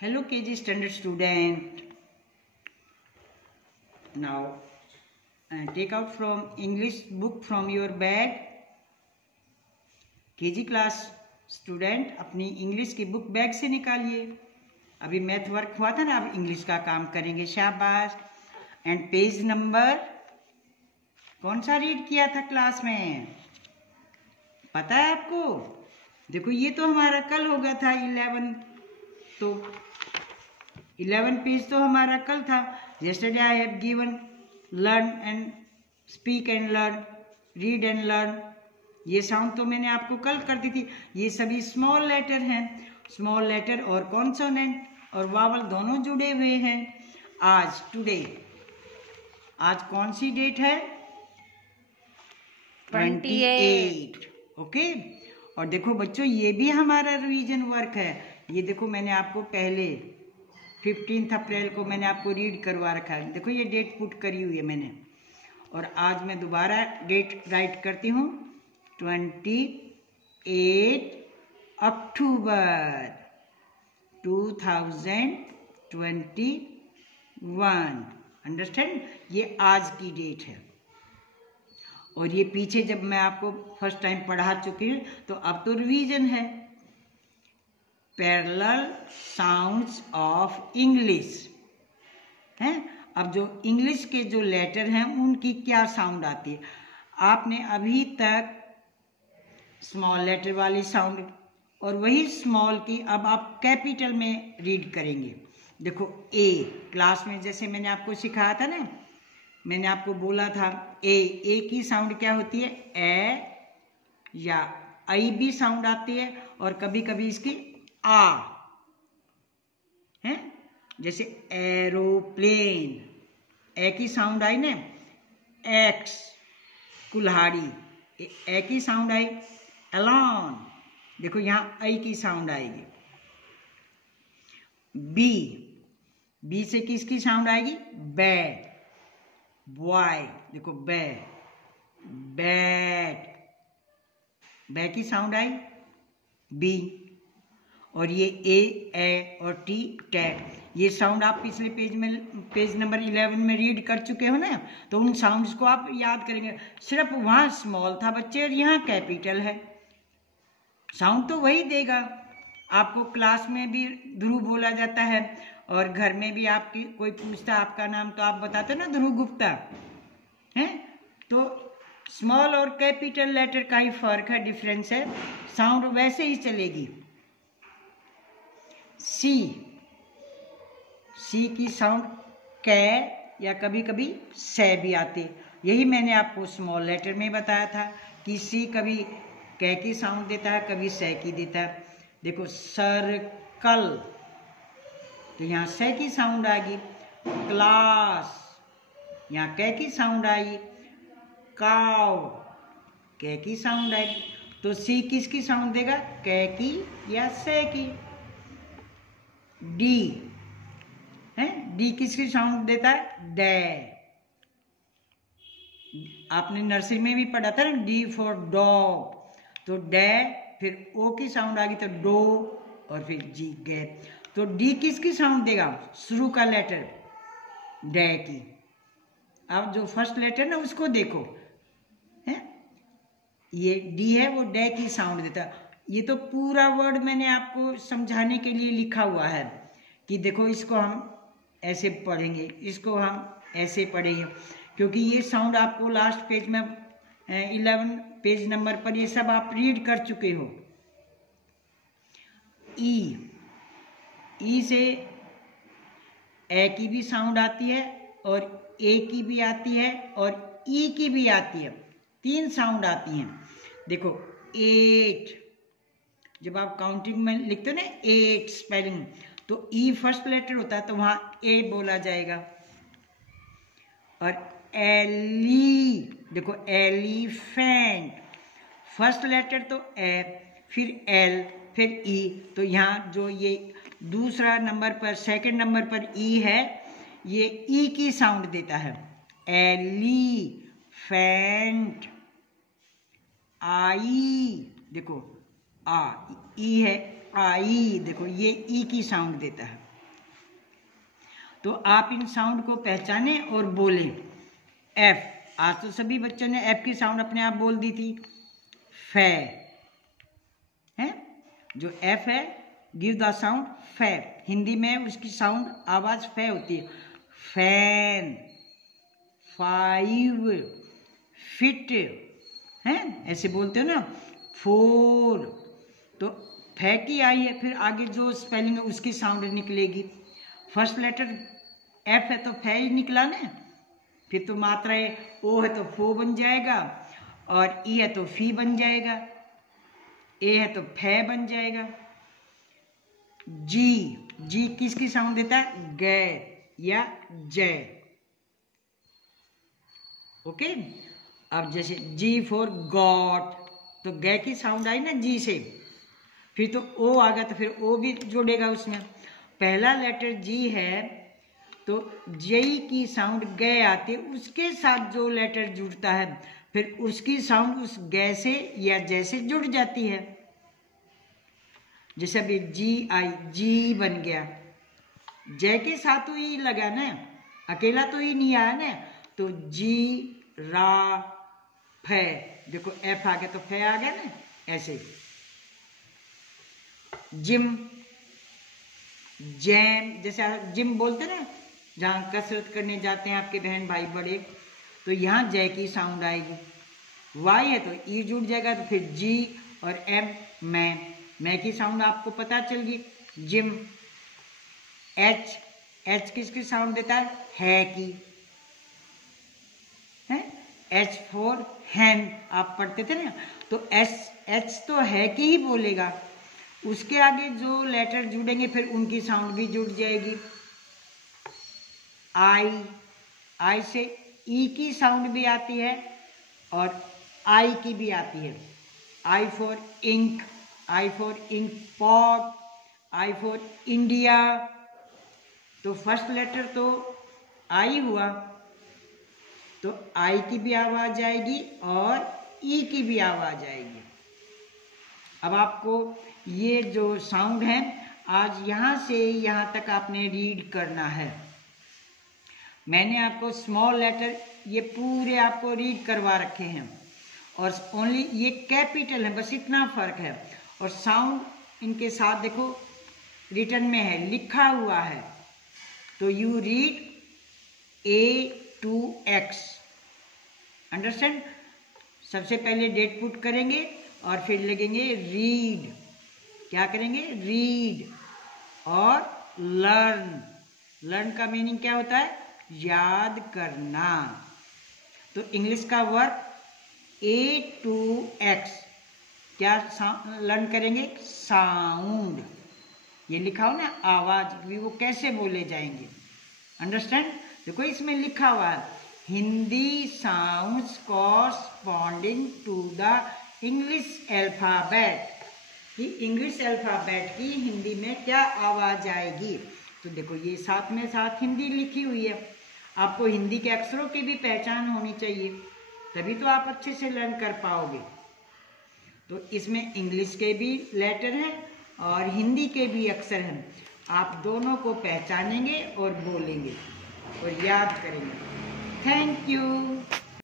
Hello KG standard student. Now take out from English book from your bag. KG class student अपनी English की book bag से निकालिए. अभी math work हुआ था ना, अब इंग्लिश का काम करेंगे. शाबाश. एंड पेज नंबर कौन सा रीड किया था क्लास में, पता है आपको? देखो ये तो हमारा कल हो गया था 11, तो 11 पेज तो हमारा कल था. yesterday I have given learn and speak and learn, read and learn. ये साउंड तो मैंने आपको कल कर दी थी. ये सभी स्मॉल लेटर हैं. स्मॉल लेटर और कॉन्सोनेंट और वावल दोनों जुड़े हुए हैं. आज टुडे, आज कौन सी डेट है? 28. ओके. और देखो बच्चों, ये भी हमारा रिवीजन वर्क है. ये देखो मैंने आपको पहले 15 अप्रैल को मैंने आपको रीड करवा रखा है. देखो ये डेट पुट करी हुई है मैंने. और आज मैं दोबारा डेट राइट करती हूँ, 28 अक्टूबर 2021. अंडरस्टैंड? ये आज की डेट है. और ये पीछे जब मैं आपको फर्स्ट टाइम पढ़ा चुकी हूँ, तो अब तो रिवीजन है. पैरेलल साउंड्स ऑफ इंग्लिश हैं. अब जो इंग्लिश के जो लेटर हैं उनकी क्या साउंड आती है? आपने अभी तक स्मॉल लेटर वाली साउंड और वही स्मॉल की अब आप कैपिटल में रीड करेंगे. देखो ए, क्लास में जैसे मैंने आपको सिखाया था ना, मैंने आपको बोला था ए की साउंड क्या होती है? ए या आई भी साउंड आती है, और कभी कभी इसकी आ है. जैसे एरोप्लेन, ए की साउंड आई ना. एक्स, कुल्हाड़ी, ए की साउंड आई. एलॉन, देखो यहां आई की साउंड आएगी. बी से किसकी साउंड आएगी? बैट. बॉय, देखो बैट. की साउंड आई बी. और ये ए और टी, टैट. ये साउंड आप पिछले पेज नंबर 11 में रीड कर चुके हो ना, तो उन साउंड्स को आप याद करेंगे. सिर्फ वहां स्मॉल था बच्चे और यहाँ कैपिटल है. साउंड तो वही देगा. आपको क्लास में भी ध्रुव बोला जाता है, और घर में भी आपकी कोई पूछता आपका नाम तो आप बताते ना ध्रुव गुप्ता है. तो स्मॉल और कैपिटल लेटर का ही फर्क है, डिफरेंस है. साउंड वैसे ही चलेगी. सी की साउंड कै या कभी कभी से भी आती. यही मैंने आपको स्मॉल लेटर में बताया था कि सी कभी कै की साउंड देता है, कभी से की देता है. देखो सर्कल, तो यहाँ से की साउंड आएगी. क्लास, यहाँ कै की साउंड आई. काव, कै की साउंड आई. तो सी किसकी साउंड देगा? कै की या से की. डी है, डी किसकी साउंड देता है? डे. आपने नर्सरी में भी पढ़ा था ना, डी फॉर डॉग. तो डे, फिर ओ की साउंड आ गई तो डो, और फिर जी गे. तो डी किसकी साउंड देगा? शुरू का लेटर डे की. अब जो फर्स्ट लेटर ना उसको देखो है, ये डी है, वो डे की साउंड देता है. ये तो पूरा वर्ड मैंने आपको समझाने के लिए लिखा हुआ है कि देखो इसको हम ऐसे पढ़ेंगे, इसको हम ऐसे पढ़ेंगे, क्योंकि ये साउंड आपको लास्ट पेज में 11 पेज नंबर पर ये सब आप रीड कर चुके हो. ई से ए की भी साउंड आती है, और ए की भी आती है, और ई की भी आती है. 3 साउंड आती हैं. देखो 8, जब आप काउंटिंग में लिखते हो ना 8 स्पेलिंग, तो ई फर्स्ट लेटर होता है, तो वहां ए बोला जाएगा. और एली, देखो एलिफेंट, फर्स्ट लेटर तो ए, फिर एल, फिर ई. तो यहाँ जो ये दूसरा नंबर पर, सेकंड नंबर पर ई है, ये ई की साउंड देता है. एलिफेंट. आई, देखो आ, ई है आई, देखो ये ई की साउंड देता है. तो आप इन साउंड को पहचाने और बोलें। एफ, आज तो सभी बच्चों ने एफ की साउंड अपने आप बोल दी थी। फै है, जो एफ है, गिव द साउंड फै। हिंदी में उसकी साउंड आवाज फै होती है। फैन, फाइव, फिट है, ऐसे बोलते हो ना। फोर, तो फै की आई है, फिर आगे जो स्पेलिंग है उसकी साउंड निकलेगी। फर्स्ट लेटर एफ है तो फै ही निकला ना, फिर तो मात्रा है, ओ है तो फो बन जाएगा, और ई है तो फी बन जाएगा, ए है तो फै बन जाएगा। जी, जी किसकी साउंड देता है? गे या जय। ओके, अब जैसे जी फॉर गॉड, तो गे की साउंड आई ना जी से, फिर तो ओ आ गया, तो फिर ओ भी जोड़ेगा उसमें। पहला लेटर जी है तो जई की साउंड गे आती है, उसके साथ जो लेटर जुड़ता है फिर उसकी साउंड उस गे से या जैसे जुड़ जाती है। जैसे अभी जी आई, जी बन गया, जय के साथ तो ई लगा ना, अकेला तो ई नहीं आया ना, तो जी रा फै, देखो एफ आ गया तो फै आ गया ना, ऐसे। जिम, जैम, जैसे जिम बोलते ना, जहां कसरत करने जाते हैं आपके बहन भाई बड़े, तो यहां जय की साउंड आएगी। वाई है तो ई जुड़ जाएगा, तो फिर जी और एम, मैं की साउंड आपको पता चल गई। जिम। एच, एच किसकी साउंड देता है की है, एच फॉर हैन, आप पढ़ते थे ना, तो एच तो है की ही बोलेगा, उसके आगे जो लेटर जुड़ेंगे फिर उनकी साउंड भी जुड़ जाएगी। आई, आई से ई की साउंड भी आती है और आई की भी आती है। I for ink, I for ink pot, I for India, तो फर्स्ट लेटर तो आई हुआ, तो आई की भी आवाज आएगी और ई की भी आवाज आएगी। अब आपको ये जो साउंड है आज यहाँ से यहाँ तक आपने रीड करना है। मैंने आपको स्मॉल लेटर ये पूरे आपको रीड करवा रखे हैं, और ओनली ये कैपिटल है, बस इतना फर्क है। और साउंड इनके साथ देखो रिटन में है, लिखा हुआ है, तो you read A to X, understand. सबसे पहले डेट पुट करेंगे और फिर लगेंगे रीड, क्या करेंगे? रीड। और लर्न, लर्न का मीनिंग क्या होता है? याद करना। तो इंग्लिश का वर्ड A to X, क्या लर्न करेंगे? साउंड, ये लिखा हो ना आवाज, वो कैसे बोले जाएंगे, अंडरस्टैंड। देखो इसमें लिखा हुआ है Hindi sounds corresponding to the English alphabet, कि इंग्लिश अल्फाबेट की हिंदी में क्या आवाज आएगी। तो देखो ये साथ में साथ हिंदी लिखी हुई है, आपको हिंदी के अक्षरों की भी पहचान होनी चाहिए, तभी तो आप अच्छे से लर्न कर पाओगे। तो इसमें इंग्लिश के भी लेटर हैं और हिंदी के भी अक्षर हैं, आप दोनों को पहचानेंगे और बोलेंगे और याद करेंगे। Thank you.